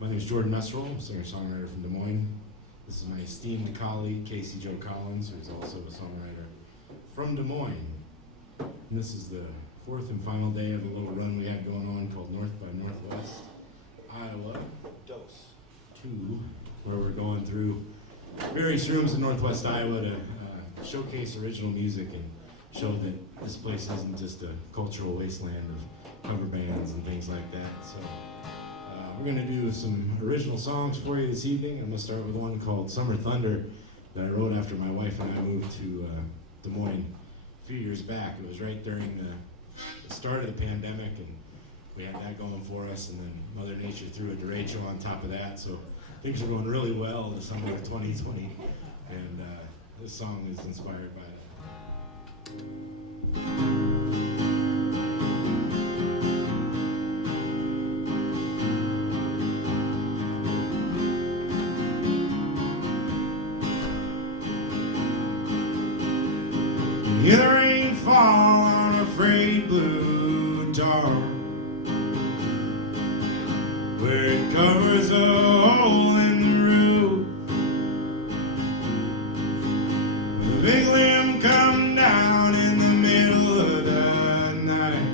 My name is Jordan Messerole. I'm a singer-songwriter from Des Moines. This is my esteemed colleague, Casey Joe Collins, who's also a songwriter from Des Moines. And this is the fourth and final day of a little run we had going on called North by Northwest Iowa Dose. 2, where we're going through various rooms in Northwest Iowa to showcase original music and show that this place isn't just a cultural wasteland of cover bands and things like that. So we're going to do some original songs for you this evening. I'm going to start with one called Summer Thunder that I wrote after my wife and I moved to Des Moines a few years back. It was right during the start of the pandemic, and we had that going for us, and then Mother Nature threw a derecho on top of that, so things are going really well this summer of 2020, and this song is inspired by that. Hear the rain fall on a frayed blue tar, where it covers a hole in the roof. With a big limb come down in the middle of the night.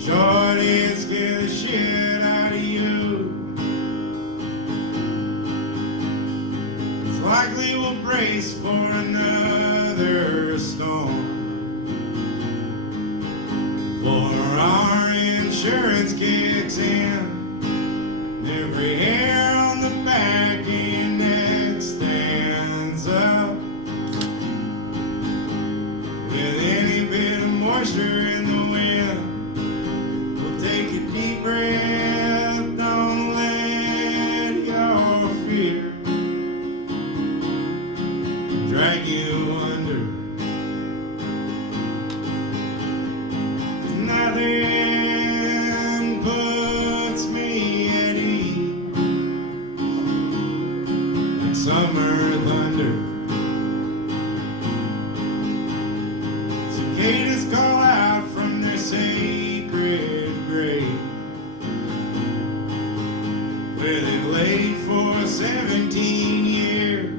Shorty scare the shit out of you. It's likely we'll brace for another storm, for our insurance kicks in. Every hair on the back end stands up. With any bit of moisture in the wind, we'll take a deep breath. Don't let your fear drag you under. Nothing puts me at ease like summer thunder. Cicadas call out from their sacred grave, where they've laid for 17 years.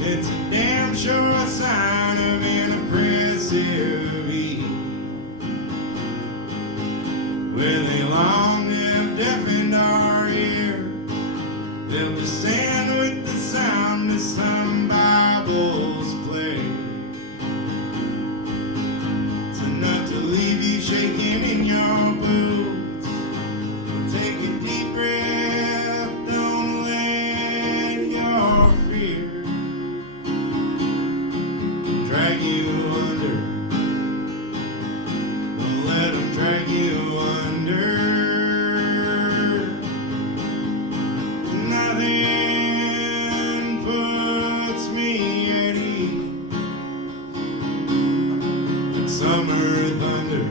It's a damn sure sign of an oppressive heat, where they long to have deafened our ears. They'll descend with the sound of some Bibles play. It's enough to leave you shaking in your boots. We'll take a deep breath. Don't let your fear drag you under. Don't let them drag you under. Nothing puts me at ease like summer thunder.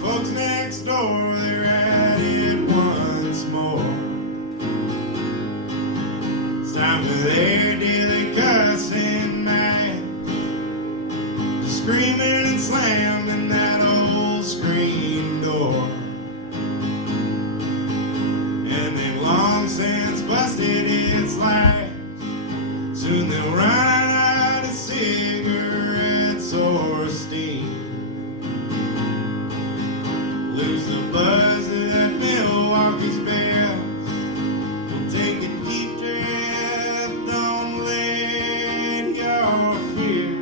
Folks next door, they're at it once more. It's time for their daily cussing match, screaming and slamming that old screen door. And they've long since busted its latch. Soon they'll run out of cigarettes or steam, lose the buzz of that Milwaukee's best. We'll take a deep breath. Don't let your fear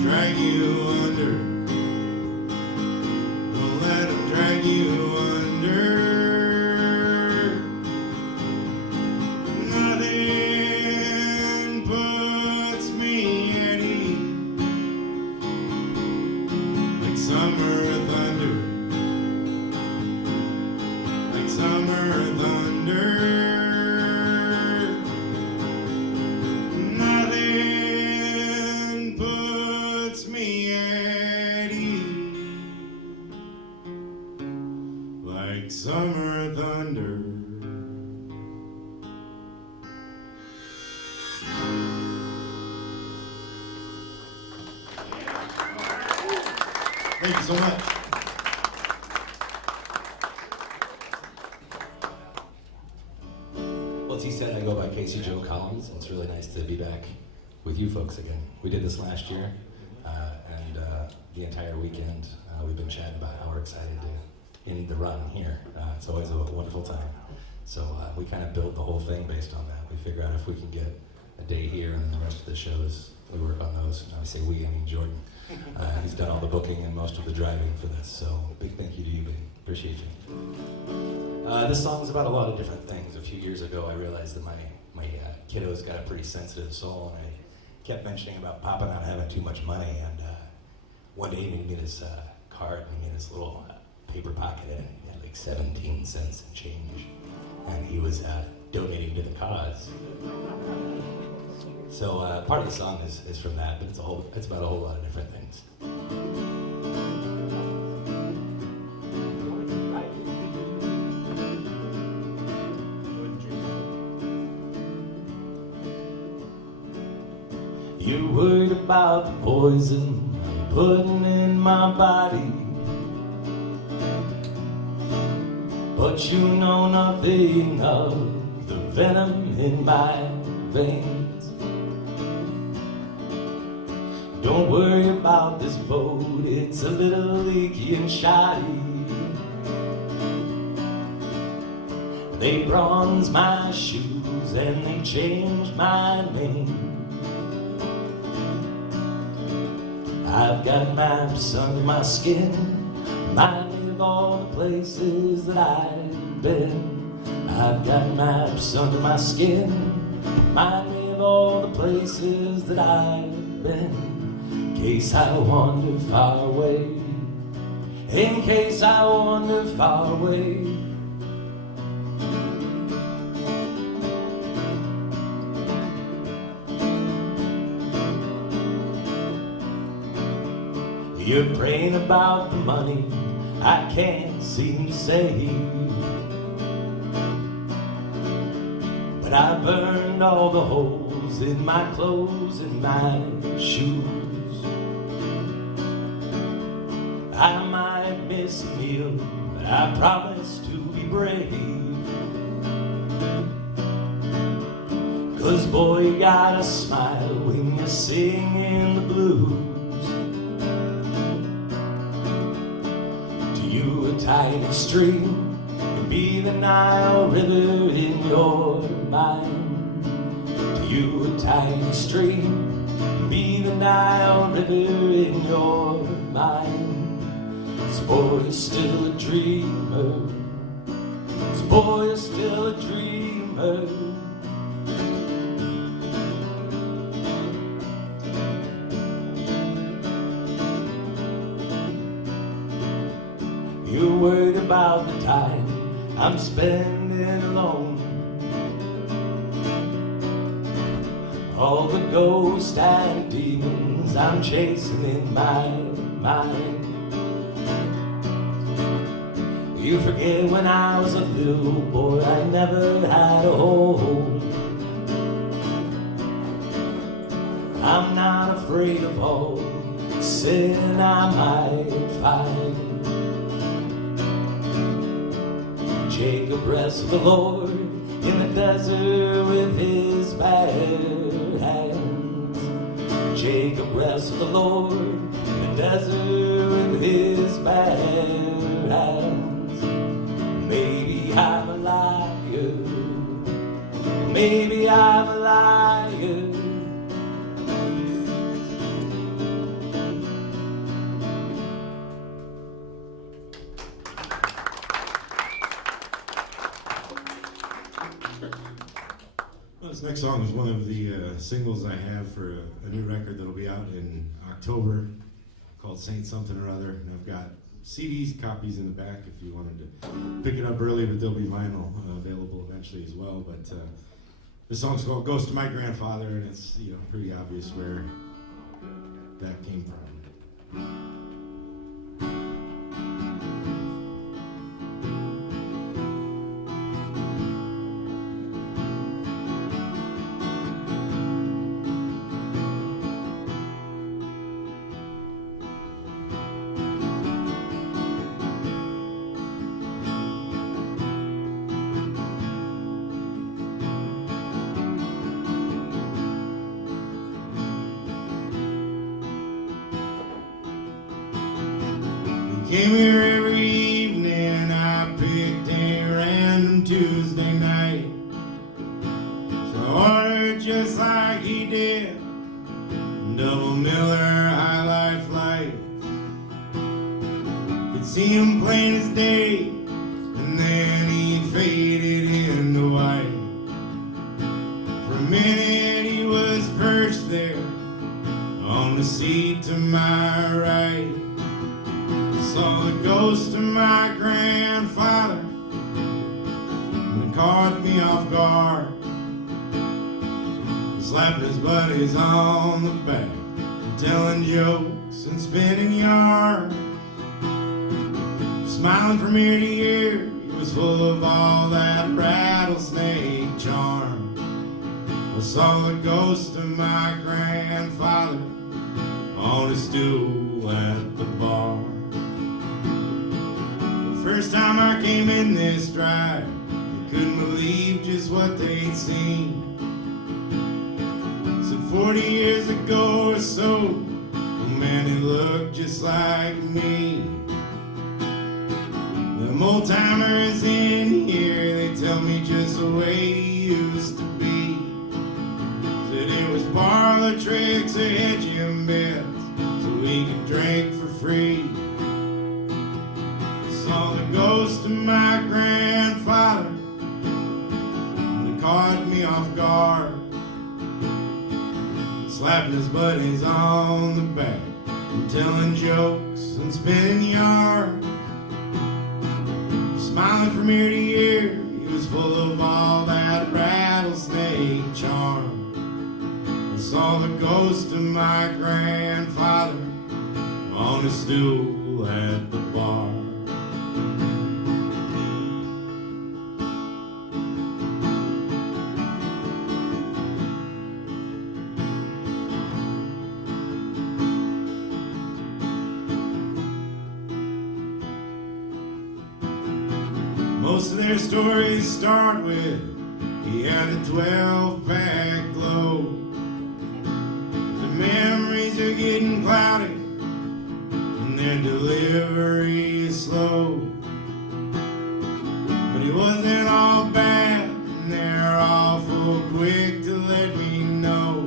drag you under. Don't let them drag you under. Nothing puts me at ease like summer thunder. like summer thunder. Thank you so much. Well, as he said, I go by Casey Joe Collins, and it's really nice to be back with you folks again. We did this last year, and the entire weekend we've been chatting about how we're excited to end the run here. It's always a wonderful time. So we kind of built the whole thing based on that. We figure out if we can get a day here, and then the rest of the shows, we work on those. And I say we, I mean Jordan. He's done all the booking and most of the driving for this, so big thank you to you, baby. Appreciate you. This song's about a lot of different things. A few years ago, I realized that my kiddo's got a pretty sensitive soul, and I kept mentioning about Papa not having too much money, and one day he made me this card, and he made this little paper pocket in it. He had like 17 cents and change, and he was donating to the cause. So part of the song is from that, but it's about a whole lot of different things. You're worried about the poison I'm putting in my body, but you know nothing of the venom in my veins. Don't worry about this boat, it's a little leaky and shoddy. They bronzed my shoes and they changed my name. I've got maps under my skin, remind me of all the places that I've been. I've got maps under my skin, remind me of all the places that I've been. In case I wander far away, in case I wander far away. You're praying about the money I can't seem to save, but I've burned all the holes in my clothes and my shoes. I might miss a meal, but I promise to be brave. 'Cause boy, you gotta smile when you're singing the blues. To you, a tiny stream can be the Nile River in your mind. To you, a tiny stream can be the Nile River in your mind. This boy is still a dreamer. This boy is still a dreamer. You're worried about the time I'm spending alone. All the ghosts and demons I'm chasing in my mind. You forget when I was a little boy, I never had a home. I'm not afraid of all the sin I might find. Jacob wrestled the Lord in the desert with his bare hands. Jacob wrestled the Lord in the desert with his bare hands. Maybe I'm a liar, maybe I'm a liar. Well, this next song is one of the singles I have for a new record that'll be out in October called Saint Something or Other, and I've got CDs, copies in the back if you wanted to pick it up early, but there'll be vinyl available eventually as well. But this song's called Goes to My Grandfather, and it's pretty obvious where that came from. Came here every evening, I picked a random Tuesday night. So I ordered just like he did, double Miller High Life lights. Could see him plain as day, and then he faded into white. For a minute he was perched there on the seat to my right. Saw the ghost of my grandfather, and it caught me off guard. He slapped his buddies on the back, telling jokes and spinning yards. Smiling from ear to ear, he was full of all that rattlesnake charm. I saw the ghost of my grandfather on a stool at the bar. First time I came in this drive, they couldn't believe just what they'd seen. Said 40 years ago or so, oh man, it looked just like me. Them old timers in here, they tell me just the way it used to be. Said it was parlor tricks or hedging bets, so we could drink for free. Saw the ghost of my grandfather, and it caught me off guard. Slapping his buddies on the back, and telling jokes and spinning yards. Smiling from ear to ear, he was full of all that rattlesnake charm. I saw the ghost of my grandfather on a stool at the bar. Most of their stories start with, he had a 12-pack glow. The memories are getting cloudy, and their delivery is slow. But he wasn't all bad, and they're awful quick to let me know.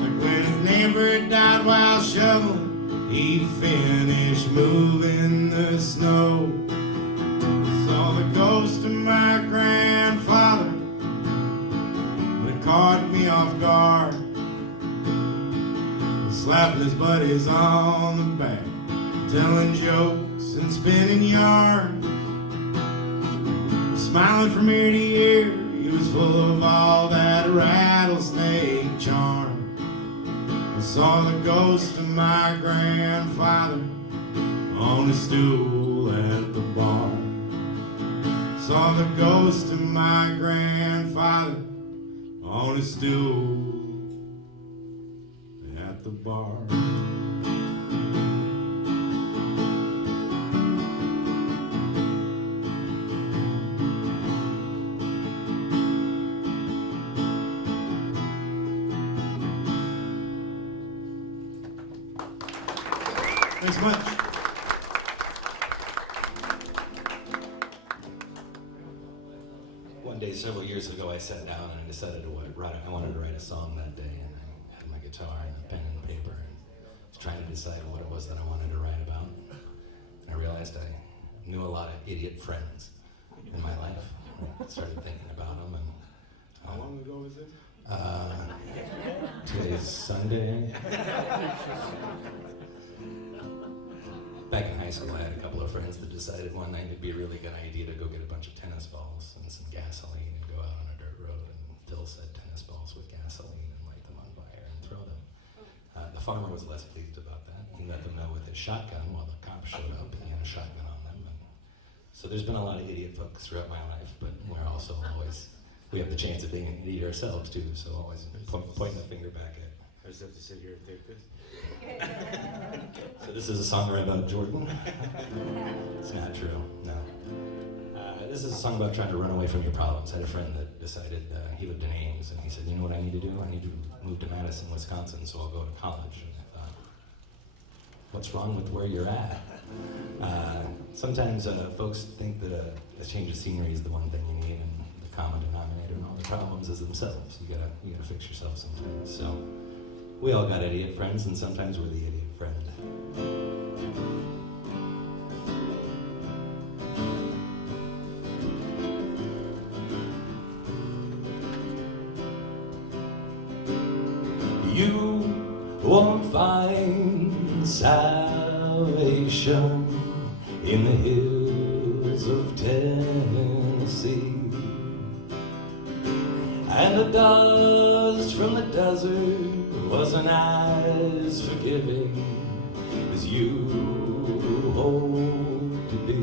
Like when his neighbor died while shoveling, he finished moving the snow. Saw the ghost of my grandfather, but it caught me off guard. Slapping his buddies on the back, telling jokes and spinning yards. Smiling from ear to ear, he was full of all that rattlesnake charm. I saw the ghost of my grandfather on a stool at the bar. Saw the ghost of my grandfather on a stool at the bar. Thanks much. One day, several years ago, I sat down and I decided I wanted to write a song that day, and I had my guitar and a pen and paper and was trying to decide what it was that I wanted to write about. And I realized I knew a lot of idiot friends in my life. I started thinking about them. And how long ago was this? Today's Sunday. Back in high school, I had a couple of friends that decided one night it'd be a really good idea to go get a bunch of tennis balls and some gasoline and go out on a dirt road and fill said tennis balls with gasoline and light them on fire and throw them. The farmer was less pleased about that. He let them know with his shotgun while the cops showed up. He had a shotgun on them. And so there's been a lot of idiot folks throughout my life, but we're also always, we have the chance of being an idiot ourselves too, so always pointing the finger back at. I just have to sit here and take this. So this is a song about Jordan. It's not true, no. This is a song about trying to run away from your problems. I had a friend that decided he lived in Ames, and he said, you know what I need to do? I need to move to Madison, Wisconsin, so I'll go to college. And I thought, what's wrong with where you're at? Sometimes folks think that a change of scenery is the one thing you need, and the common denominator in all the problems is themselves. You gotta fix yourself sometimes. So we all got idiot friends, and sometimes we're the idiot friend. You won't find salvation in the hills of Tennessee, and the dust from the desert wasn't as forgiving as you hope to be.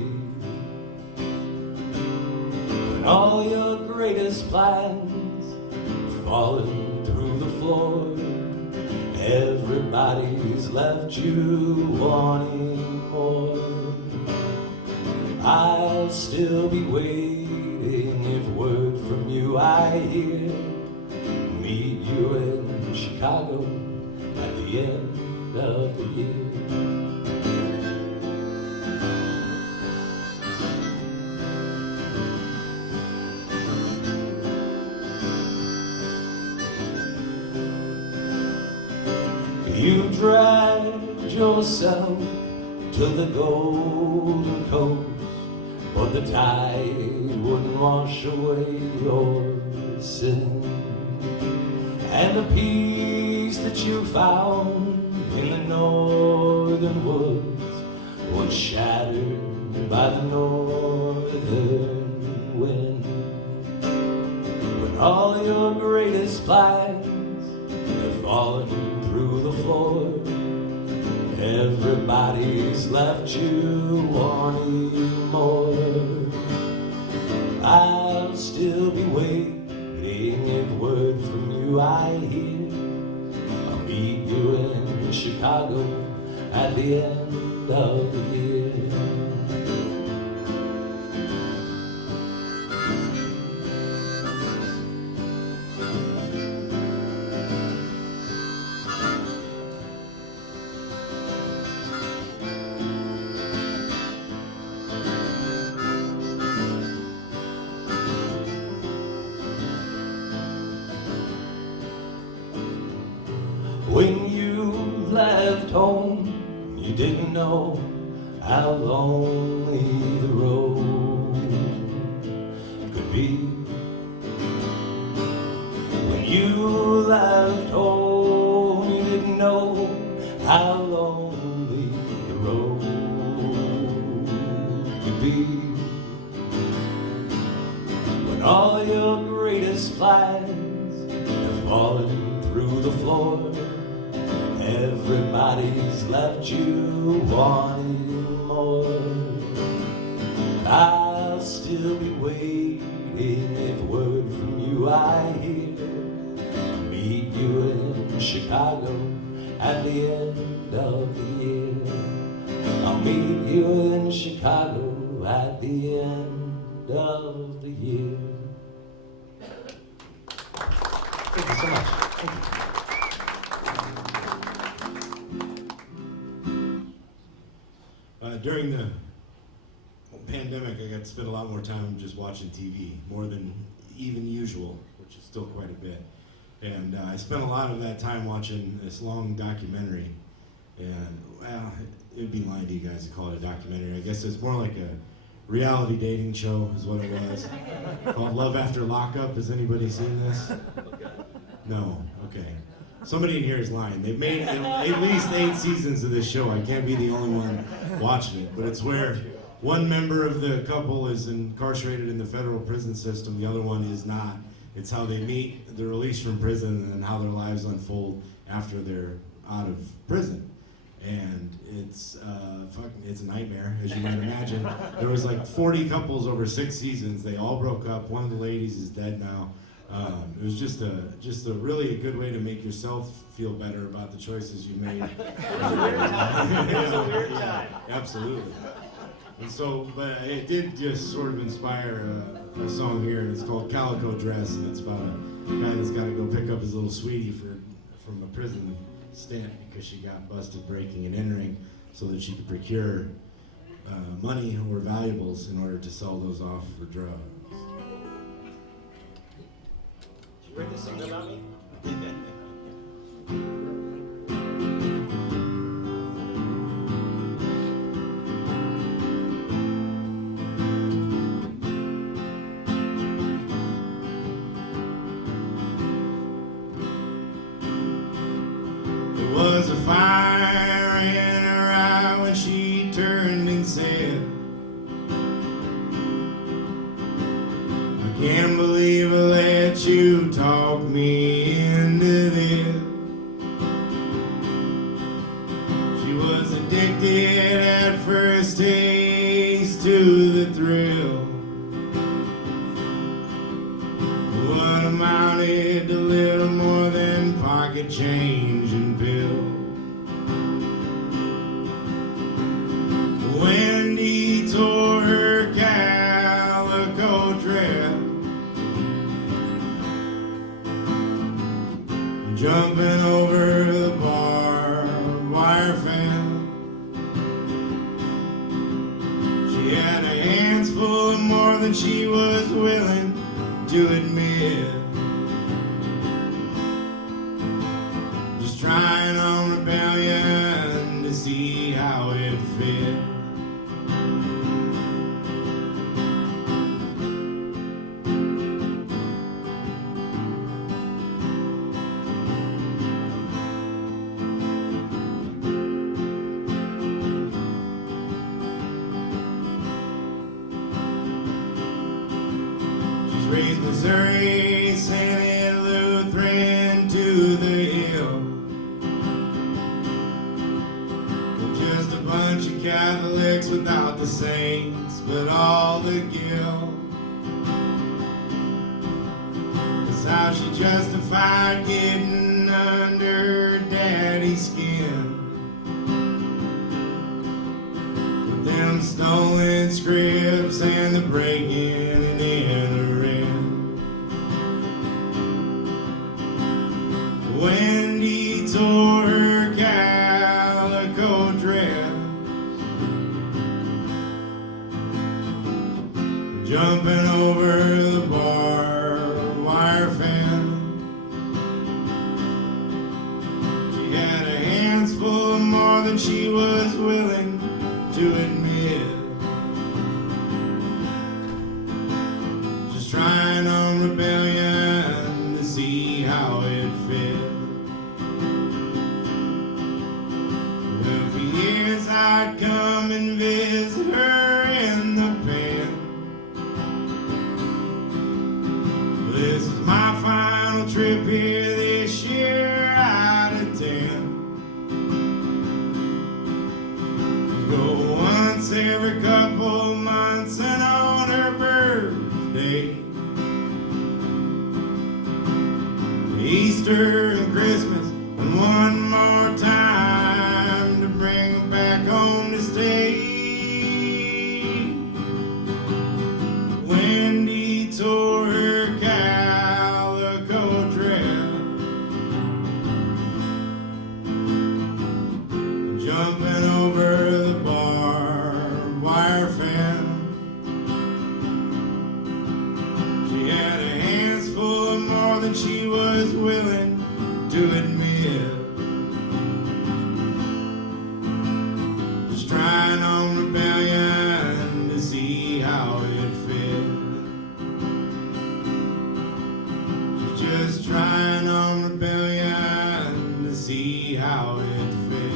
When all your greatest plans have fallen through the floor, everybody's left you wanting more. I'll still be waiting if word from you I hear. Meet you in Chicago at the end of the year. You dragged yourself to the Golden Coast, but the tide wouldn't wash away your sin. And the peace that you found in the northern woods was shattered by the northern wind. When all your greatest plans have fallen through the floor, everybody's left you wanting more. I'll still be waiting if word from you I hear. I'll meet you in Chicago at the end of the year. When you left home, you didn't know how lonely the road could be. When you left home, you didn't know how lonely the road could be. When all your greatest plans have fallen through the floor, everybody's left you wanting more. I'll still be waiting if word from you I hear. Meet you in Chicago at the end of the year. I'll meet you in Chicago at the end of the year. Thank you so much. Thank you. During the pandemic, I got to spend a lot more time just watching TV, more than even usual, which is still quite a bit. And I spent a lot of that time watching this long documentary. And, well, it'd be lying to you guys to call it a documentary. I guess it's more like a reality dating show is what it was. Called Love After Lockup. Has anybody seen this? No? Okay. Somebody in here is lying. They've made at least 8 seasons of this show. I can't be the only one watching it. But it's where one member of the couple is incarcerated in the federal prison system. The other one is not. It's how they meet, the release from prison, and how their lives unfold after they're out of prison. And it's it's a nightmare, as you might imagine. There was like 40 couples over 6 seasons. They all broke up. One of the ladies is dead now. It was just a really a good way to make yourself feel better about the choices you made. It was a weird time. It was a weird time. Absolutely. And so, but it did just sort of inspire a song here, and it's called Calico Dress, and it's about a guy that's got to go pick up his little sweetie from a prison stamp because she got busted breaking and entering. so that she could procure money or valuables in order to sell those off for drugs. Did you write this song about me? There was a fire in her eye when she turned and said, I can't believe I let you talk me into this. She was addicted at first taste to the thrill, what amounted to little more than pocket change and bill. Wendy tore her calico dress, jumping over the barbed wire fence. She had her hands full of more than she was willing to admit. Just trying on rebellion to see how it fit. She's raised Missouri, St. Lutheran to the hill. Just a bunch of Catholics without the saints, but all the guilt. That's how she justified getting under daddy's skin. With them stolen scripts and the breaking and entering. Wendy tore her calico dress, jumping over the barbed wire fence. She had her hands full of more than she was willing to admit. Just trying on rebellion to see how it fit. Well, for years I'd come and visit her in the pen. This is my final trip here this year out of 10. Go once every couple months and on her birthday, Easter and Christmas, and one more time to bring her back home to stay. Wendy tore her calico dress, jumping over the barbed wire fence. She had her hands full of more than she was willing to admit. Just trying on rebellion to see how it fit. She's just trying on rebellion to see how it fit.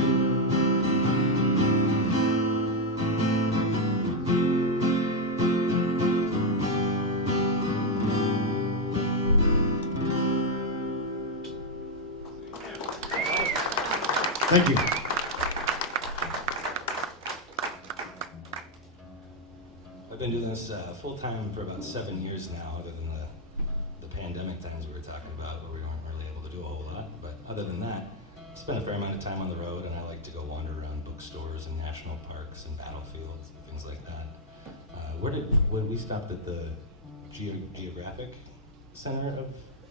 Thank you. I've been doing this full time for about 7 years now, other than the pandemic times we were talking about where we weren't really able to do a whole lot. But other than that, I spend a fair amount of time on the road, and I like to go wander around bookstores and national parks and battlefields and things like that. When we stopped at the Geographic Center of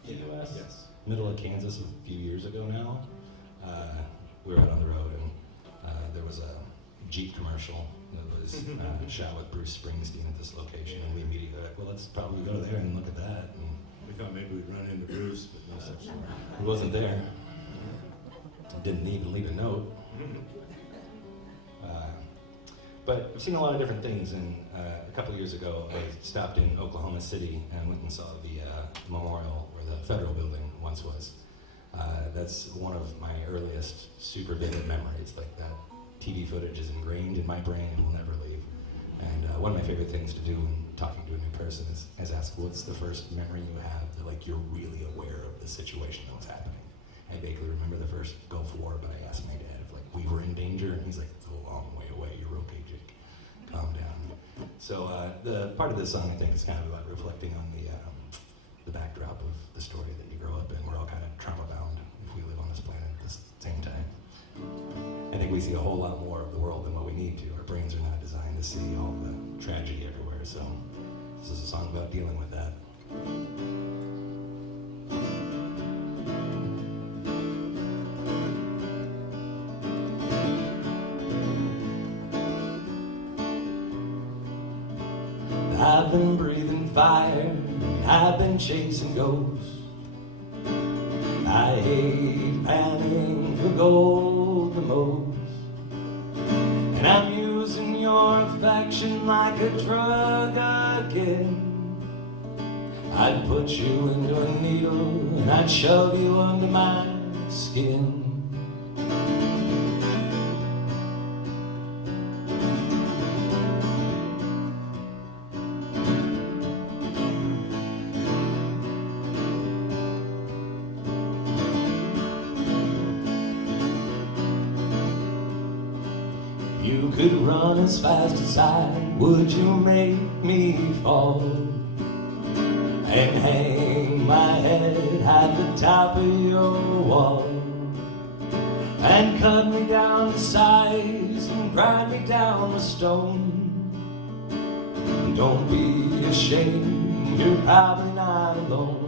the U.S.? Yes. Middle of Kansas a few years ago now. We were out on the road, and there was Jeep commercial that was shot with Bruce Springsteen at this location, and we immediately were like, well, let's probably go there and look at that. And We thought maybe we'd run into Bruce, but no such thing. he wasn't there. Didn't even leave a note. But I've seen a lot of different things, and a couple of years ago I stopped in Oklahoma City and went and saw the memorial where the federal building once was. That's one of my earliest super vivid memories. Like, that TV footage is ingrained in my brain and will never leave. And one of my favorite things to do when talking to a new person is ask, what's the first memory you have that, like, you're really aware of the situation that was happening? I vaguely remember the first Gulf War, but I asked my dad if, like, we were in danger, and he's like, it's a long way away, you're okay, Jake, calm down. So the part of this song, I think, is kind of about reflecting on the backdrop of the story that you grow up in. We're all kind of trauma-bound if we live on this planet at the same time. I think we see a whole lot more of the world than what we need to. Our brains are not designed to see all the tragedy everywhere, so this is a song about dealing with that. I've been breathing fire, I've been chasing ghosts. I hate panning for gold the most. And I'm using your affection like a drug again. I'd put you into a needle and I'd shove you under my skin. You could run as fast as I, would you make me fall? And hang my head at the top of your wall, and cut me down to size and grind me down with stone. Don't be ashamed, you're probably not alone.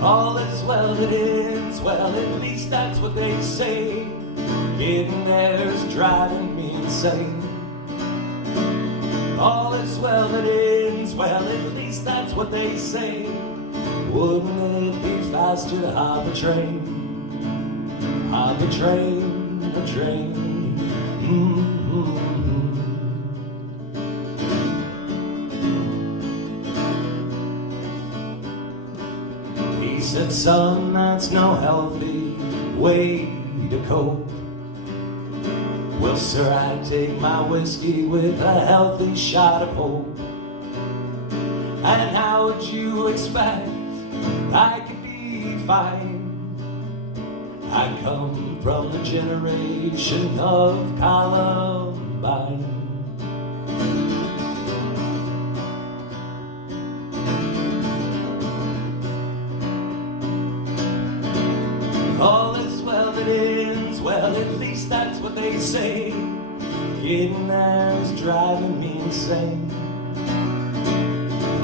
All is well that ends well, at least that's what they say. Getting there is driving me insane. All is well that ends well, at least that's what they say. Wouldn't it be faster to hop a train? Hop a train, a train. He said, son, that's no healthy way to cope. Well, sir, I take my whiskey with a healthy shot of hope. And how would you expect I could be fine? I come from the generation of Columbine. All is well that ends well, at least that's what they say. Getting there is driving me insane.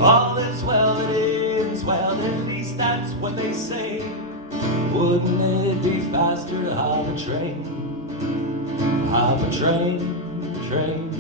All is well that ends well, at least that's what they say. Wouldn't it be faster to hop a train? Hop a train, train.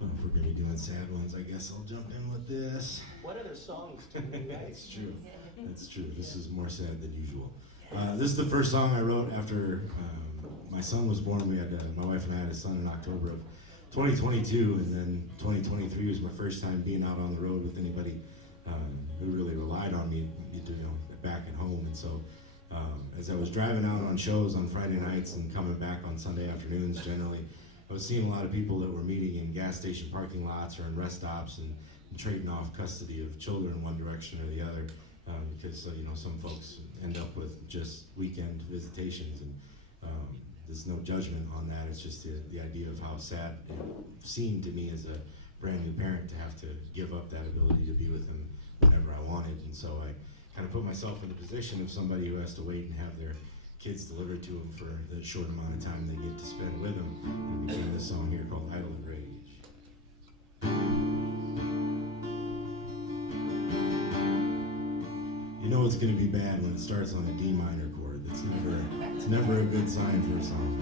Well, if we're going to be doing sad ones, I guess I'll jump in with this. What other songs do you guys? It's true. It's true. This is more sad than usual. This is the first song I wrote after my son was born. We had my wife and I had a son in October of 2022, and then 2023 was my first time being out on the road with anybody who really relied on me, back at home. And so, as I was driving out on shows on Friday nights and coming back on Sunday afternoons, generally, I was seeing a lot of people that were meeting in gas station parking lots or in rest stops and trading off custody of children one direction or the other, because some folks end up with just weekend visitations, and there's no judgment on that. It's just the idea of how sad it seemed to me as a brand new parent to have to give up that ability to be with him whenever I wanted. And so I kind of put myself in the position of somebody who has to wait and have their kids delivered to them for the short amount of time they get to spend with them. And we got this song here called Idle and Rage. You know it's going to be bad when it starts on a D minor chord. It's never a good sign for a song.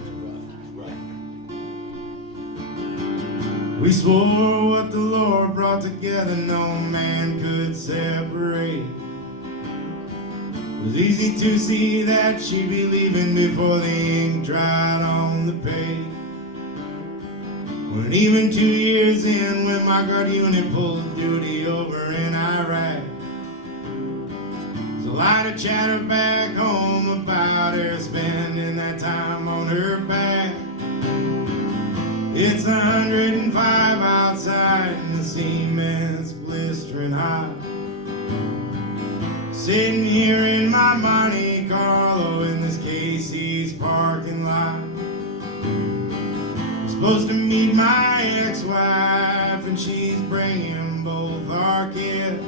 We swore what the Lord brought together, no man could separate. It was easy to see that she'd be leaving before the ink dried on the page. Weren't even 2 years in when my guard unit pulled duty over in Iraq. There's a lot of chatter back home about her spending that time on her back. It's 105 outside and the cement's blistering hot. Sitting here in my Monte Carlo in this Casey's parking lot. I'm supposed to meet my ex-wife and she's bringing both our kids.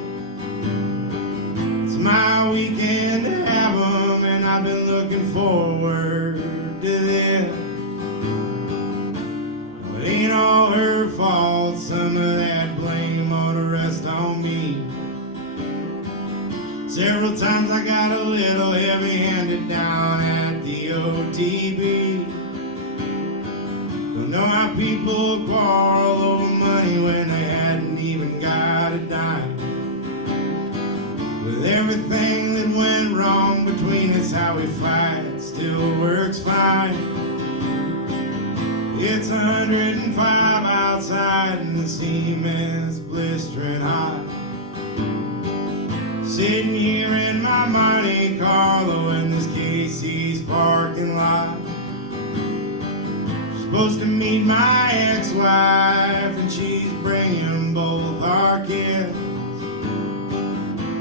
It's my weekend to have them and I've been looking forward to this. It ain't all her fault, some of that blame ought to rest on me. Several times I got a little heavy-handed down at the OTB. Don't know how people quarrel over money when they hadn't even got a dime. With everything that went wrong between us, how we fight still works fine. It's 105 outside and the cement's blistering hot. Sitting here in my Monte Carlo in this Casey's parking lot. Supposed to meet my ex-wife and she's bringing both our kids.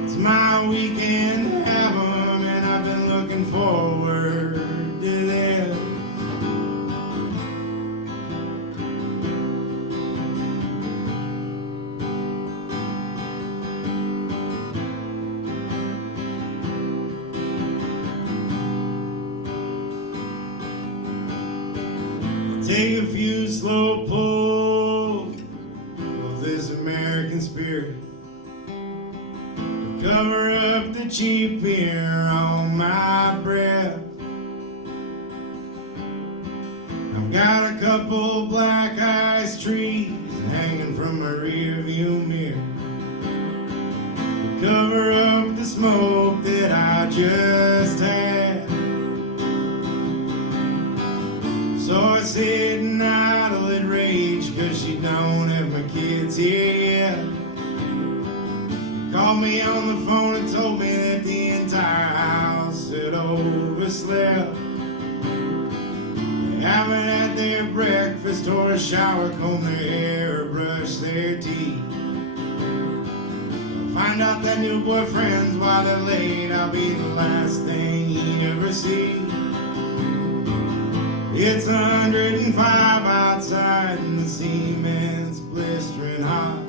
It's my weekend to have them and I've been looking forward to this. Take a few slow pulls of this American spirit to cover up the cheap beer on my breath. I've got a couple black ice trees hanging from my rear view mirror to cover up the smoke that I just had. So I sit and idle and rage cause she don't have my kids here yet. She called me on the phone and told me that the entire house had overslept. They haven't had their breakfast or a shower, comb their hair or brush their teeth. I'll find out that new boyfriend's while they're late, I'll be the last thing he ever sees. It's 105 outside and the cement's blistering hot.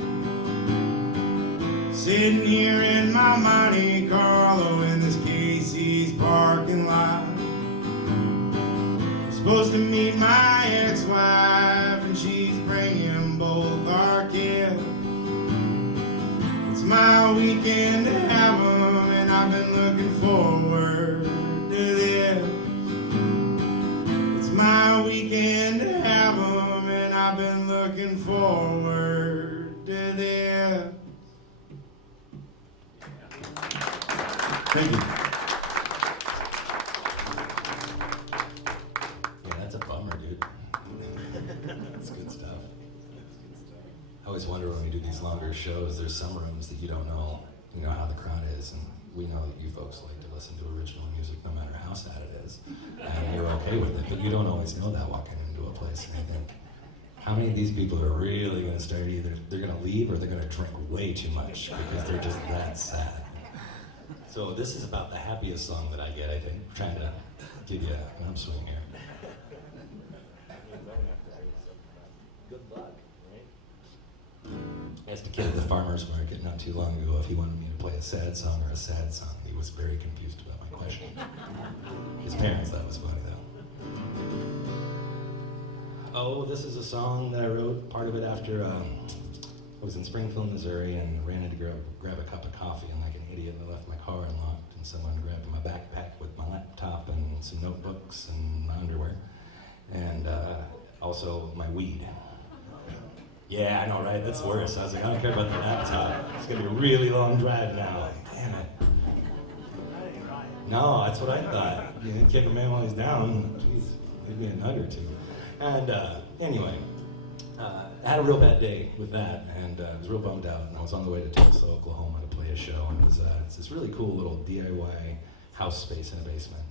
Sitting here in my Monte Carlo in this Casey's parking lot. I'm supposed to meet my ex-wife and she's bringing both our kids. It's my weekend to have them and I've been looking forward to this. My weekend to have them and I've been looking forward to this. Thank you. Yeah, that's a bummer, dude. That's good stuff. I always wonder when we do these longer shows, there's some rooms that you don't know, how the crowd is, and we know that you folks like to listen to original music no matter how sad it is, and you're okay with it, but you don't always know that walking into a place, and I think, how many of these people are really going to start either, they're going to leave or they're going to drink way too much because they're just that sad. So this is about the happiest song that I get, I think. I'm trying to give you an upswing here. Good luck, right? asked a kid at the farmer's market not too long ago if he wanted me to play a sad song or a sad song. He was very confused about my question. His parents thought it was funny, though. Oh, this is a song that I wrote, part of it after I was in Springfield, Missouri, and ran in to grab a cup of coffee, and like an idiot, I left my car unlocked, and someone grabbed my backpack with my laptop and some notebooks and my underwear, and also my weed. Yeah, I know, right? That's worse. I was like, I don't care about the laptop. It's gonna be a really long drive now. Damn it. No, that's what I thought. You know, kick a man while he's down. Jeez, maybe a nug or two. And anyway, I had a real bad day with that, and I was real bummed out. And I was on the way to Tulsa, Oklahoma to play a show, and it was it's this really cool little DIY house space in a basement.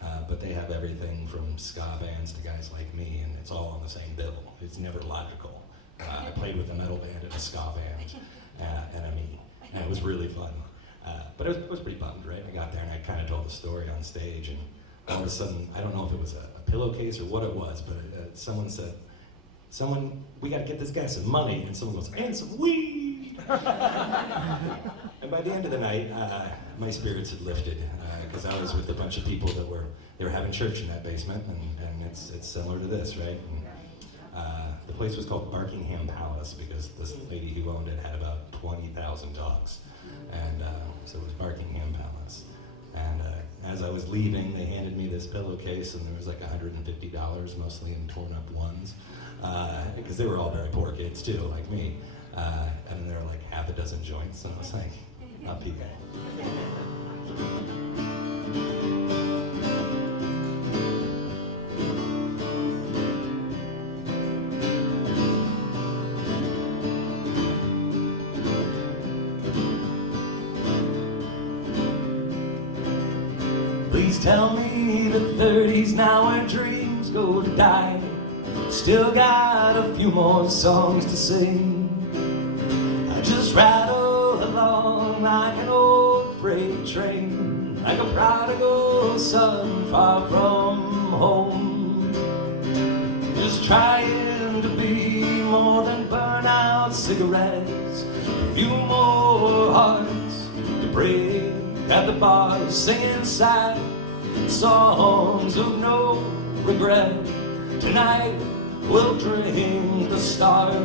But they have everything from ska bands to guys like me, and it's all on the same bill. It's never logical. I played with a metal band and a ska band, and me, and it was really fun. But I was pretty bummed, right? I got there and I kind of told the story on stage, and all of a sudden, I don't know if it was a pillowcase or what it was, but someone said, we got to get this guy some money, and someone goes, and some weed! And by the end of the night, my spirits had lifted, because I was with a bunch of people they were having church in that basement, and it's similar to this, right? And, the place was called Barkingham Palace because this lady who owned it had about 20,000 dogs. And so it was Barkingham Palace. And as I was leaving, they handed me this pillowcase, and there was like $150, mostly in torn up ones. Because they were all very poor kids too, like me. And then there were like half a dozen joints, and I was like, not peeking. Please tell me the 30s now where dreams go to die. Still got a few more songs to sing. I just rattle along like an old freight train, like a prodigal son far from home. Just trying to be more than burnout cigarettes. A few more hearts to break at the bars, singing sad songs of no regret. Tonight we'll drink the stars.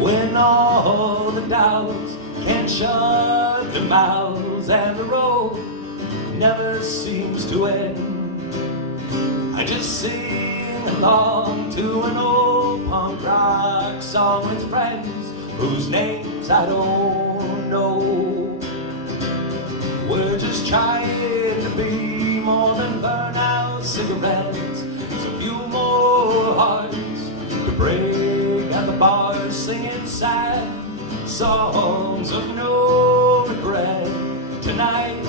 When all the doubts can't shut their mouths and the road never seems to end, I just sing along to an old punk rock song with friends whose names I don't know. We're just trying to be more than burnout cigarettes. There's a few more hearts to break at the bars, singing sad songs of no regret. Tonight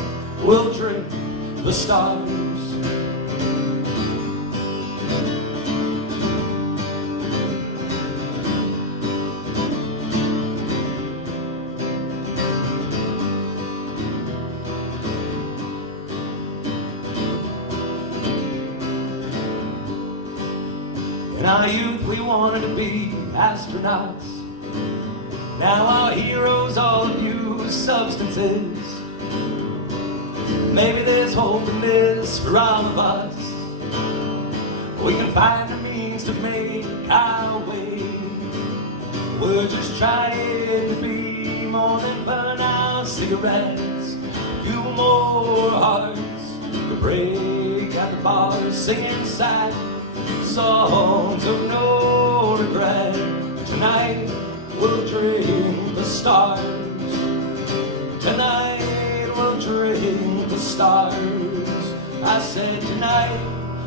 we'll drink the stars. In our youth we wanted to be astronauts. Now our heroes all abuse substances. Maybe there's hope in this for all of us. We can find the means to make our way. We're just trying to be more than burnout cigarettes. A few more hearts to break at the bars, singing sad songs of no regret. Tonight we'll drink the stars. Tonight we'll drink the stars. I said tonight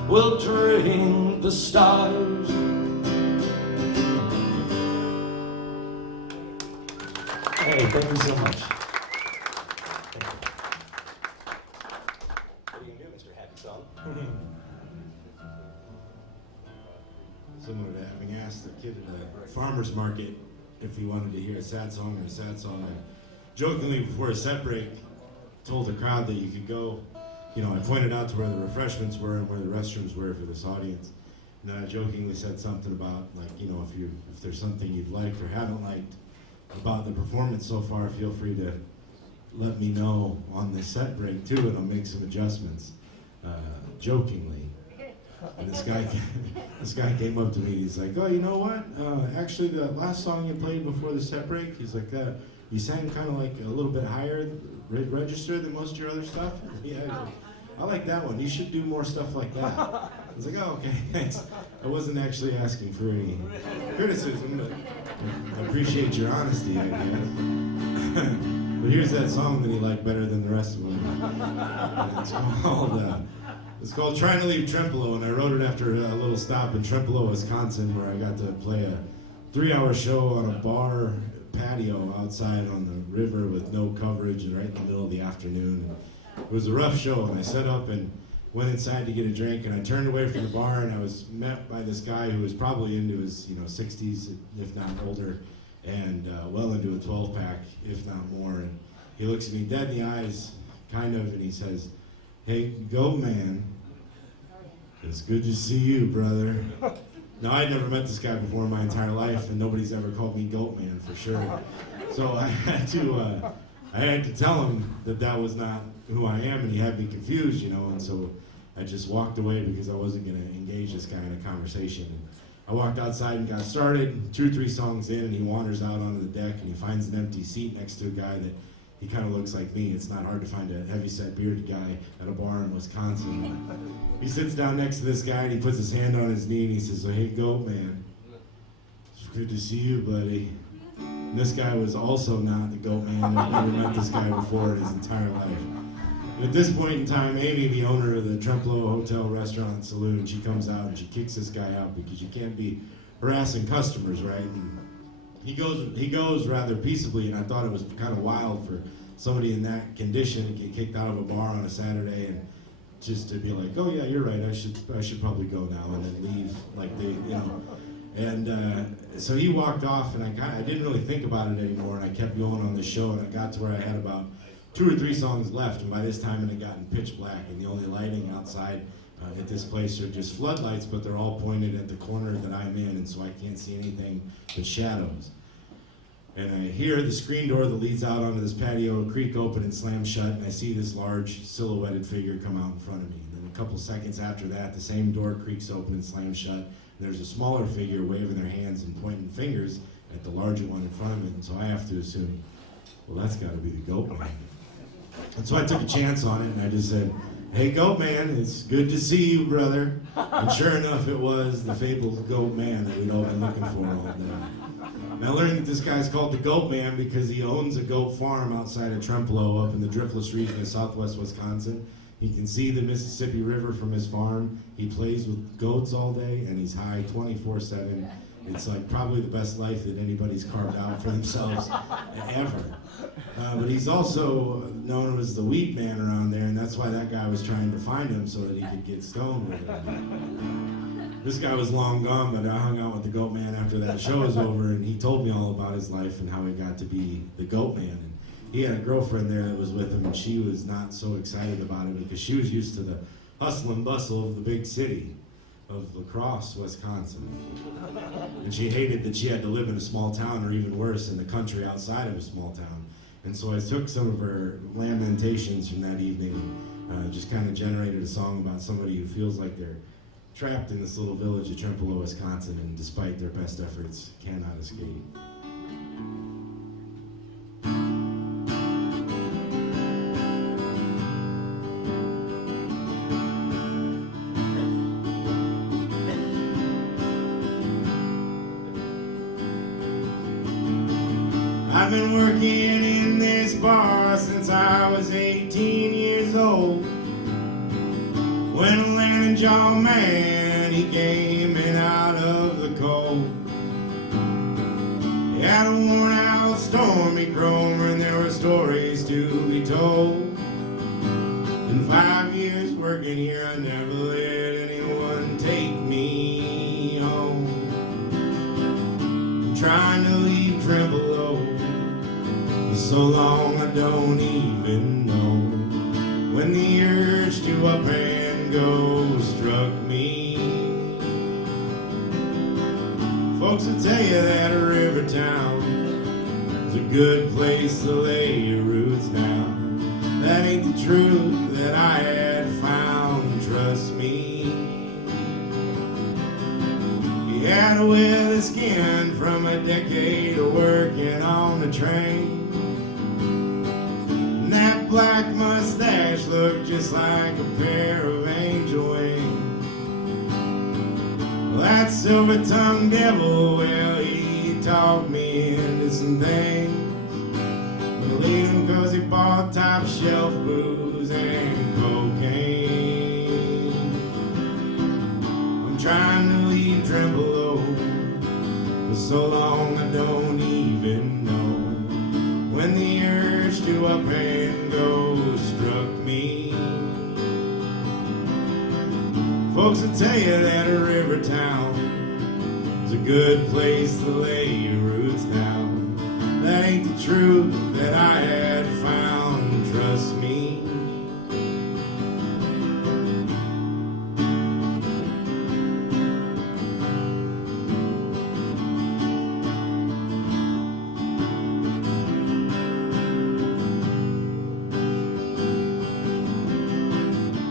we'll drink the stars. Hey, thank you so much. Thank you. What are you gonna do, Mr. Happy Song? Similar to having asked the kid at the farmer's market if he wanted to hear a sad song or a sad song, I jokingly before a set break told the crowd that you could go I pointed out to where the refreshments were and where the restrooms were for this audience. And then I jokingly said something about, like, if there's something you've liked or haven't liked about the performance so far, feel free to let me know on the set break too, and I'll make some adjustments, jokingly. And this guy came up to me, he's like, oh, you know what? Actually, the last song you played before the set break, he's like, you sang kind of like a little bit higher register than most of your other stuff. Yeah, I like that one. You should do more stuff like that. I was like, oh, okay, thanks. I wasn't actually asking for any criticism, but I appreciate your honesty, I guess. But here's that song that he liked better than the rest of them. It's called Trying to Leave Trempealeau, and I wrote it after a little stop in Trempealeau, Wisconsin, where I got to play a 3-hour show on a bar patio outside on the river with no coverage and right in the middle of the afternoon. And it was a rough show, and I set up and went inside to get a drink, and I turned away from the bar, and I was met by this guy who was probably into his 60s, if not older, and well into a 12-pack, if not more. And he looks at me dead in the eyes, kind of, and he says, hey, Goat Man, it's good to see you, brother. Now, I'd never met this guy before in my entire life, and nobody's ever called me Goat Man, for sure. So I had to tell him that was not who I am, and he had me confused, and so I just walked away because I wasn't going to engage this guy in a conversation. And I walked outside and got started, 2 or 3 songs in, and he wanders out onto the deck, and he finds an empty seat next to a guy that he kind of looks like me. It's not hard to find a heavy-set bearded guy at a bar in Wisconsin. He sits down next to this guy, and he puts his hand on his knee, and he says, hey, Goat Man, it's good to see you, buddy. And this guy was also not the Goat Man. I've never met this guy before in his entire life. And at this point in time, Amy, the owner of the Trempealeau Hotel, Restaurant, and Saloon, she comes out and she kicks this guy out because you can't be harassing customers, right? And he goes rather peaceably, and I thought it was kind of wild for somebody in that condition to get kicked out of a bar on a Saturday and just to be like, oh yeah, you're right, I should probably go now, and then leave like they. And so he walked off, and I didn't really think about it anymore, and I kept going on the show, and I got to where I had about 2 or 3 songs left, and by this time it had gotten pitch black, and the only lighting outside at this place are just floodlights, but they're all pointed at the corner that I'm in, and so I can't see anything but shadows. And I hear the screen door that leads out onto this patio creak open and slam shut, and I see this large silhouetted figure come out in front of me. And then a couple seconds after that, the same door creaks open and slams shut, and there's a smaller figure waving their hands and pointing fingers at the larger one in front of it, and so I have to assume, well, that's got to be the Goat Man. And so I took a chance on it, and I just said, hey, Goat Man, it's good to see you, brother. And sure enough, it was the fabled Goat Man that we'd all been looking for all day. And I learned that this guy's called the Goat Man because he owns a goat farm outside of Trempealeau up in the driftless region of southwest Wisconsin. He can see the Mississippi River from his farm. He plays with goats all day, and he's high 24/7. It's like probably the best life that anybody's carved out for themselves ever. But he's also known as the weed man around there, and that's why that guy was trying to find him so that he could get stoned with him. This guy was long gone, but I hung out with the Goat Man after that show was over, and he told me all about his life and how he got to be the Goat Man. And he had a girlfriend there that was with him, and she was not so excited about it because she was used to the hustle and bustle of the big city of La Crosse, Wisconsin. And she hated that she had to live in a small town, or even worse, in the country outside of a small town. And so I took some of her lamentations from that evening and just kind of generated a song about somebody who feels like they're trapped in this little village of Trempealeau, Wisconsin, and despite their best efforts, cannot escape. I've been working in this bar since I was 18 years old. When a landing jaw man, he came in out of the cold. He had a worn out stormy chromer, and there were stories to be told. In 5 years working here, I never let anyone take me home. I'm trying to leave Trempealeau for so long I don't even know when the urge to to up and go struck me. Folks will tell you that a river town is a good place to lay your roots down. That ain't the truth that I had found, trust me. He had a wet skin from a decade of working on the train. And that black mustache looked just like a pair of angel wings. Well, that silver-tongued devil, well, he talked me into some things. Believe him 'cause he bought top shelf booze and cocaine. I'm trying to leave Tremolo, for so long I don't even know when the urge to up and go struck me. Folks will tell you that a river town is a good place to lay your roots down. That ain't the truth that I had found, trust me.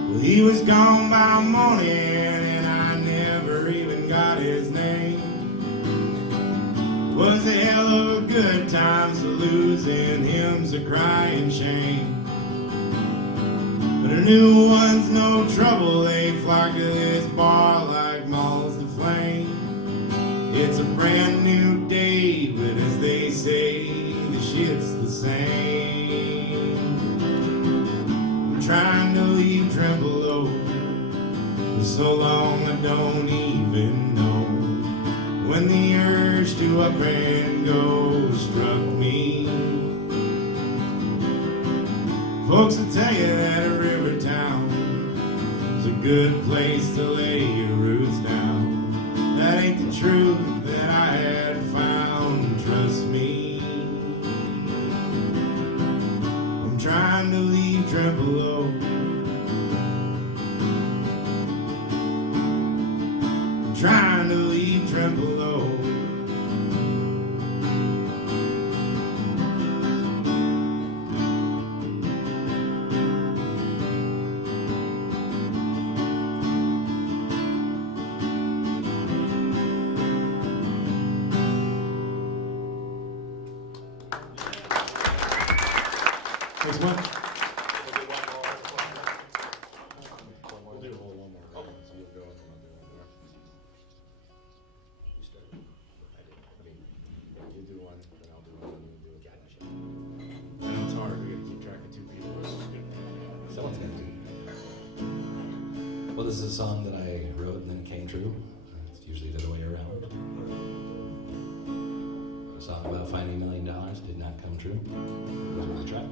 Well, he was gone by morning and I never even got his name. Was a hell of a good time, so losing him's a crying shame. But a new one's no trouble, they flock to this bar like moths to flame. It's a brand new day, but as they say, the shit's the same. I'm trying to leave Tremolo, for so long I don't even know when the urge to up and go struck me. Folks will tell you that a river town is a good place to lay your roots down. That ain't the truth that I had found, trust me. I'm trying to leave Tremolo. I'm trying to leave Tremolo. Next one. We'll do one more. So you'll go and I'll do one more. You start. You do one, then I'll do one, then you do a gotcha. I know it's hard, we gotta keep track of two people. Someone's gonna do it. Well, this is a song that I wrote and then it came true. It's usually the other way around. A song about finding $1 million did not come true. It was worth a try.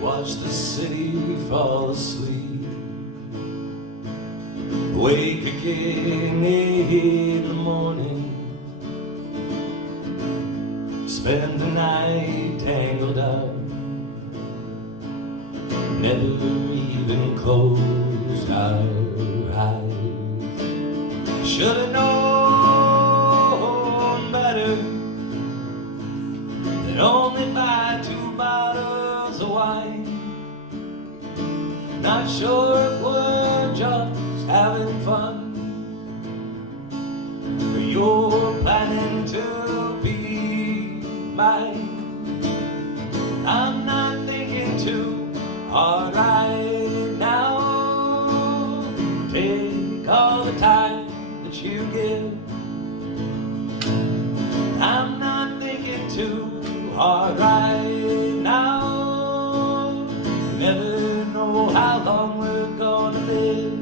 Watch the city fall asleep, wake again in the morning, spend the night tangled up, never even closed our eyes. Should've known better than only buy 2 bottles of wine. Not sure if we're just having fun, but you're planning to be mine. I'm not thinking too hard right now. Take all the time that you give. I'm not thinking too hard right now. Never know how long we're gonna live.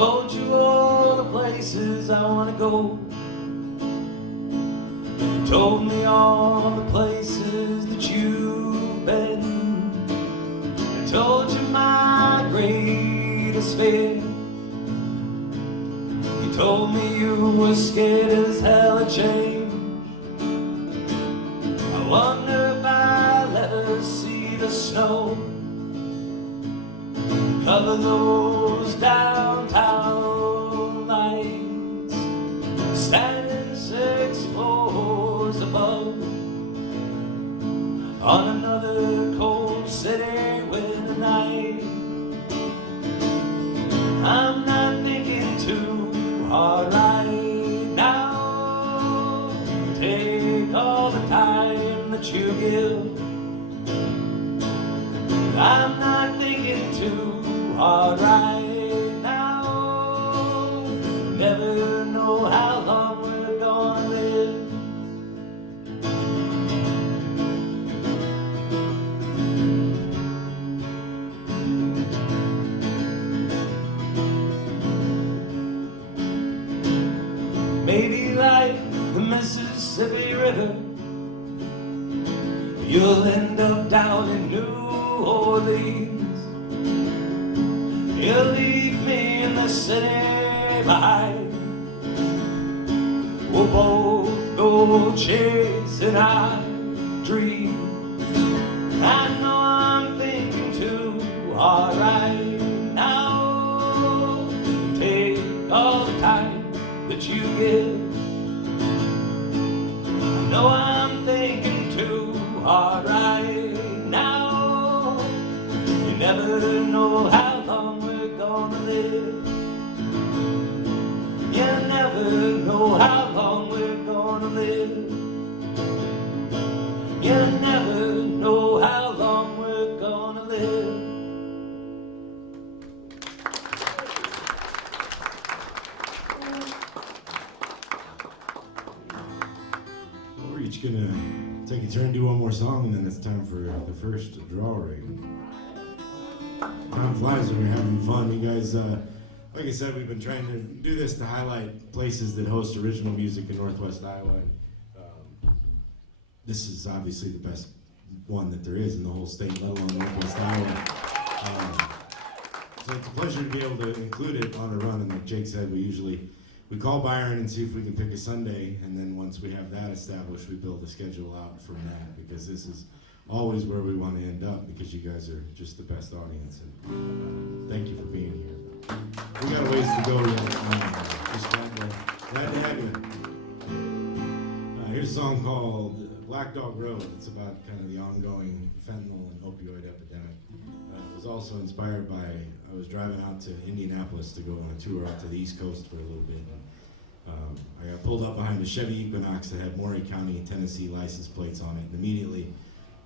told you all the places I wanna go. You told me all the places that you've been. I told you my greatest fear. You told me you were scared as hell of change. I wonder if I'll ever see the snow cover those downtown lights, standing 6 floors above, on another cold city winter night. I'm not thinking too hard right now. Take all the time that you give. I'm not thinking too hard right now. Never know how long we're gonna live. Maybe like the Mississippi River, you'll end up down in New Orleans. You'll leave me in the city behind. We'll both go chasing our dreams. I know I'm thinking too hard right now. Take all the time that you give. I know I'm thinking too hard right now. You never know how long we're gonna live. You never know how long we're gonna live. You never know how long we're gonna live. Well, we're each gonna take a turn, do one more song, and then it's time for the first draw rig. Time flies when we're having fun. You guys, like I said, we've been trying to do this to highlight places that host original music in Northwest Iowa. This is obviously the best one that there is in the whole state, let alone Northwest Iowa. So it's a pleasure to be able to include it on a run. And like Jake said, we call Byron and see if we can pick a Sunday, and then once we have that established, we build a schedule out from that, because this is always where we want to end up, because you guys are just the best audience. And thank you for being here. We got a ways to go yet. Just glad to have you. Here's a song called Black Dog Road. It's about kind of the ongoing fentanyl and opioid epidemic. It was also inspired by, I was driving out to Indianapolis to go on a tour out to the East Coast for a little bit. I got pulled up behind a Chevy Equinox that had Maury County, Tennessee license plates on it, and immediately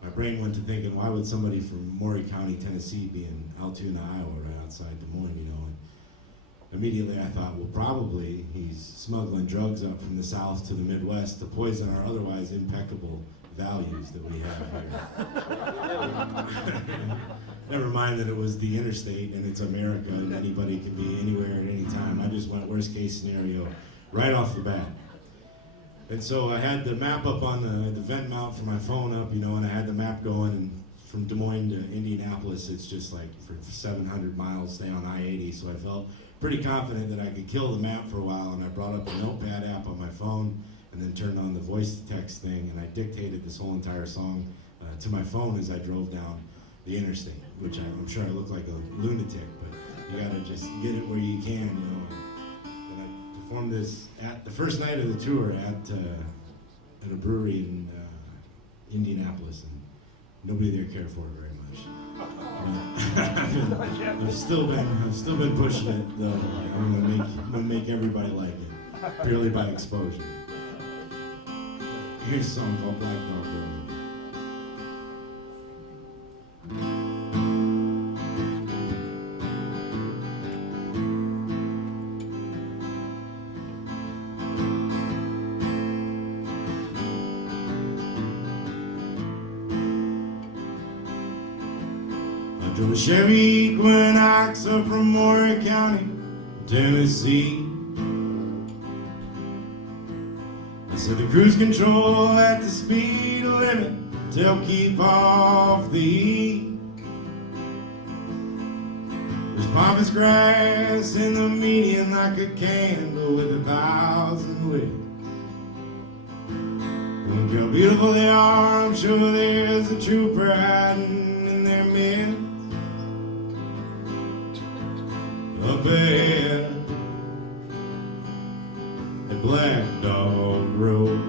my brain went to thinking, why would somebody from Maury County, Tennessee be in Altoona, Iowa, right outside Des Moines, you know? And immediately I thought, well, probably he's smuggling drugs up from the South to the Midwest to poison our otherwise impeccable values that we have here. Never mind that it was the interstate and it's America and anybody can be anywhere at any time. I just went worst case scenario right off the bat. And so I had the map up on the vent mount for my phone up, you know, and I had the map going, and from Des Moines to Indianapolis, it's just like for 700 miles, stay on I-80, so I felt pretty confident that I could kill the map for a while, and I brought up a notepad app on my phone, and then turned on the voice to text thing, and I dictated this whole entire song to my phone as I drove down the interstate, which I'm sure I look like a lunatic, but you gotta just get it where you can, you know. And I performed this at the first night of the tour at a brewery in Indianapolis, and nobody there cared for it very much. I've still been pushing it though. I'm gonna make everybody like it, purely by exposure. Here's a song called Black Dog Road. I drove a Chevy Equinox up from Maury County Tennessee. I said the cruise control at the speed limit to help keep off the heat. There's pompous grass in the median like a candle with 1,000 wicks. Look how beautiful they are, I'm sure there's a true pride in their midst. Up ahead at Black Dog Road,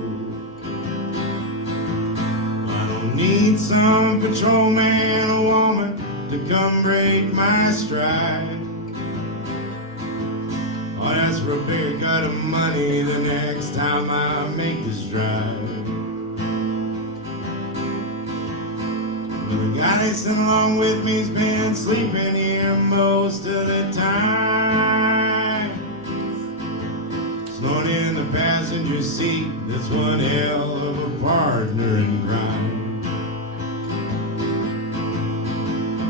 I don't need some patrolman or woman to come break my stride. I'll ask for a bigger cut of money the next time I make this drive. But the guy they sent along with me's been sleeping here most of the time, snoring in the passenger seat. That's one hell of a partner in crime.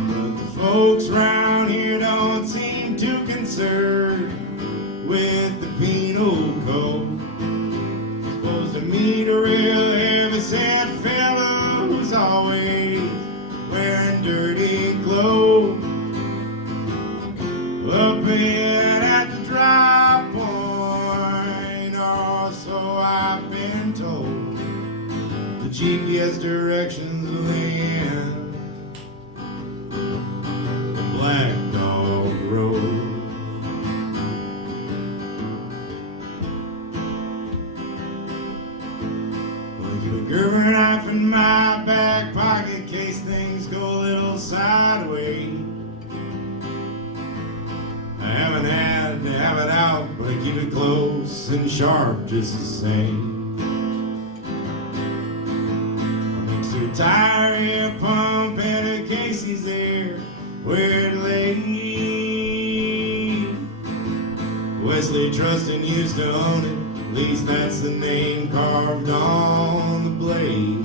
But the folks round here don't seem too concerned with the penal code. Supposed to meet a real heavy-set fella who's always wearing dirty clothes. Up ahead at the drop point, or so I've been told. The GPS directions land at Black Dog Road. Well, keep a Gerber knife in my back pocket in case things go a little sideways. I haven't had to have it out, but I keep it close and sharp just the same. I mix through tire, air pump, and a Casey's there where it lay. Wesley Trustin used to own it, at least that's the name carved on the blade.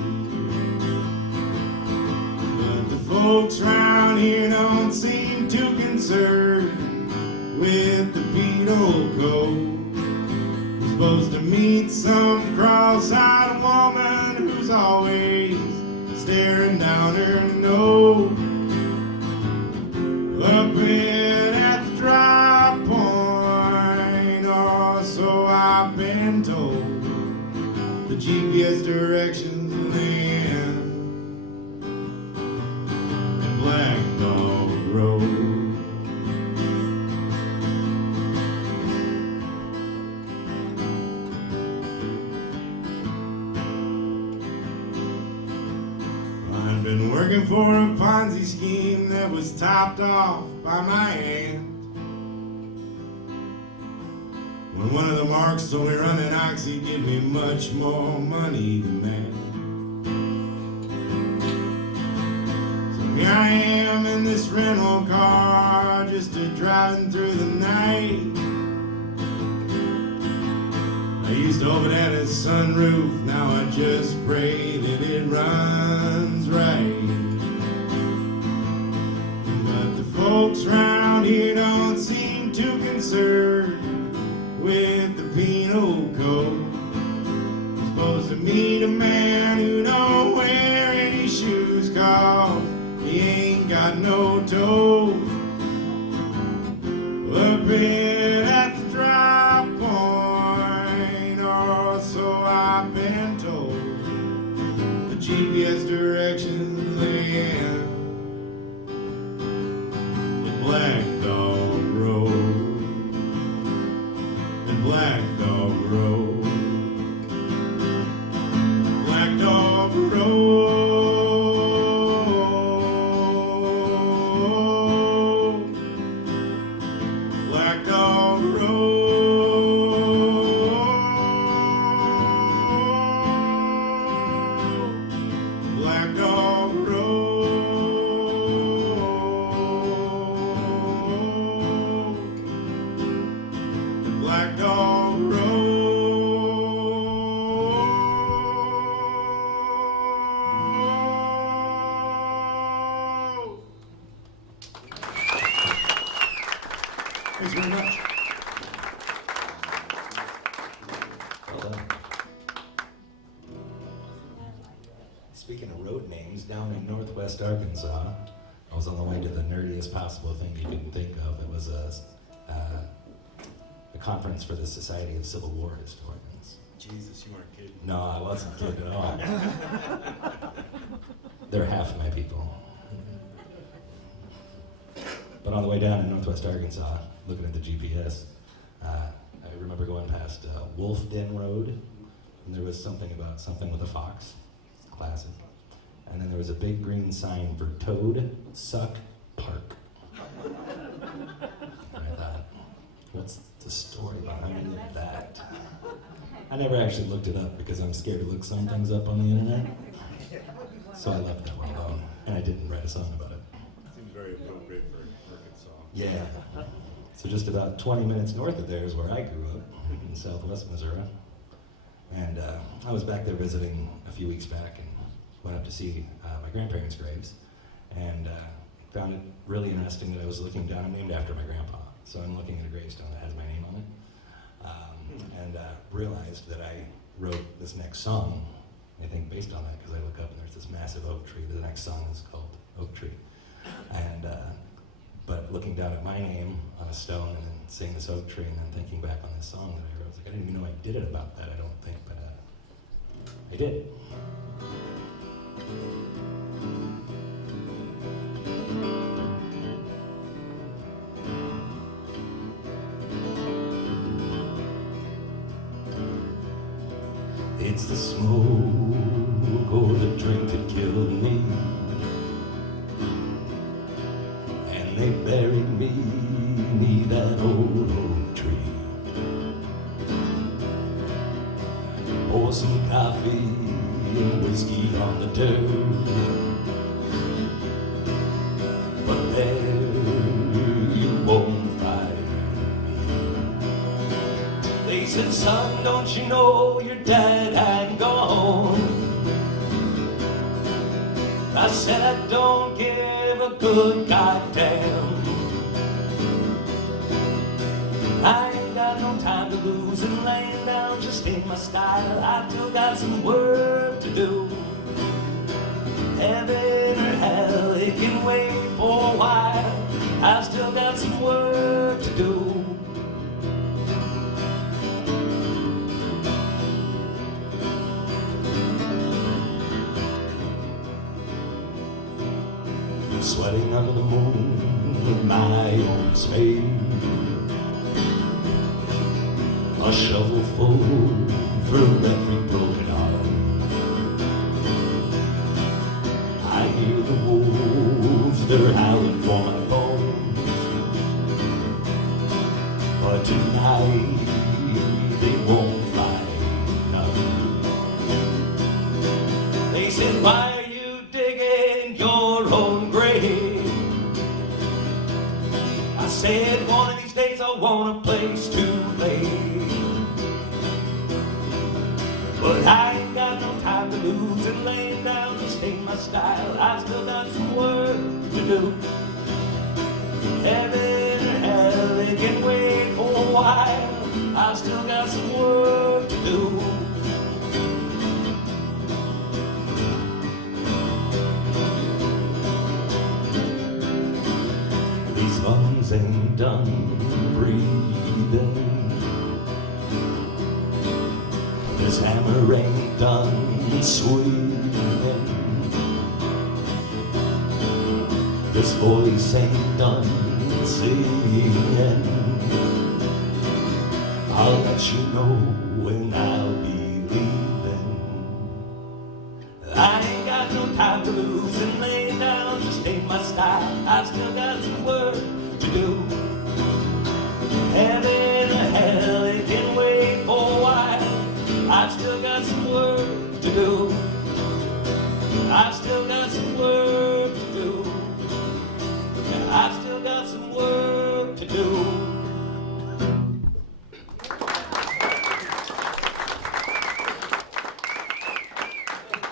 But the folks round here don't seem too concerned with the penal code. You're supposed to meet some cross-eyed woman who's always staring down her nose. Up ahead at the drop point, or so I've been told. The GPS directions land at Black Dog Road. I've been working for a Ponzi scheme that was topped off by my aunt. When one of the marks told me running oxy give me much more money than that. So here I am in this rental car, just driving through the night. I used to hope it had a sunroof, now I just pray that it runs right. But the folks round here don't seem too concerned with the penal code. You're supposed to meet a man who don't wear any shoes, 'cause he ain't got no toes. Up ahead at the drop point, or so I've been told. The GPS directions land at Black Dog Road. At Black Dog Road. Black Dog Road. Black Dog Road. Black Dog Road. Black Dog Road. Thanks very much. Northwest Arkansas. I was on the way to the nerdiest possible thing you could think of. It was a conference for the Society of Civil War Historians. Jesus, you weren't kidding. No, I wasn't kidding at all. They're half my people. But on the way down in Northwest Arkansas, looking at the GPS, I remember going past Wolf Den Road, and there was something about something with a fox. Classic. And then there was a big green sign for Toad Suck Park. And I thought, what's the story behind that? I never actually looked it up because I'm scared to look some things up on the internet. So I left that one alone, and I didn't write a song about it. Seems very appropriate for Arkansas. Yeah. So just about 20 minutes north of there is where I grew up, in southwest Missouri. And I was back there visiting a few weeks back and went up to see my grandparents' graves. And found it really interesting that I was looking down. I'm named after my grandpa, so I'm looking at a gravestone that has my name on it. And realized that I wrote this next song, I think based on that, because I look up and there's this massive oak tree. The next song is called Oak Tree. And but looking down at my name on a stone and then seeing this oak tree and then thinking back on this song that I wrote, I was like, I didn't even know I did it about that, I don't think, but I did. It's the smoke or the drink that killed me, and they buried me neath that old oak tree. Pour some coffee and whiskey on the dirt, but there you won't find me. They said, son, don't you know your dad had gone? I said, I don't give a good goddamn. I ain't got no time to lose and laying down just ain't my style. I've still got some work to do. Heaven or hell, it can wait for a while. I've still got some work to do. Sweating under the moon with my own spade, a shovel full for every broken heart. I hear the wolves, they're howling for my bones, but tonight they won't find none. They said, why are you digging your own grave? I said, one of these days I want a place to lay. But I ain't got no time to lose and laying down just ain't my style. I've still got some work to do. Heaven or hell, it can wait for a while. I've still got some work to do. These lungs ain't done breathing. This hammer ain't done swinging. This voice ain't done singing. I'll let you know when I'll be leaving. I ain't got no time to lose and lay down just ain't my style. I've still got some work to do. Heaven or hell, it can wait for a while. I've still got some work to do. I've still got some work to do. I've still got some work to do.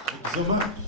Thank you so much.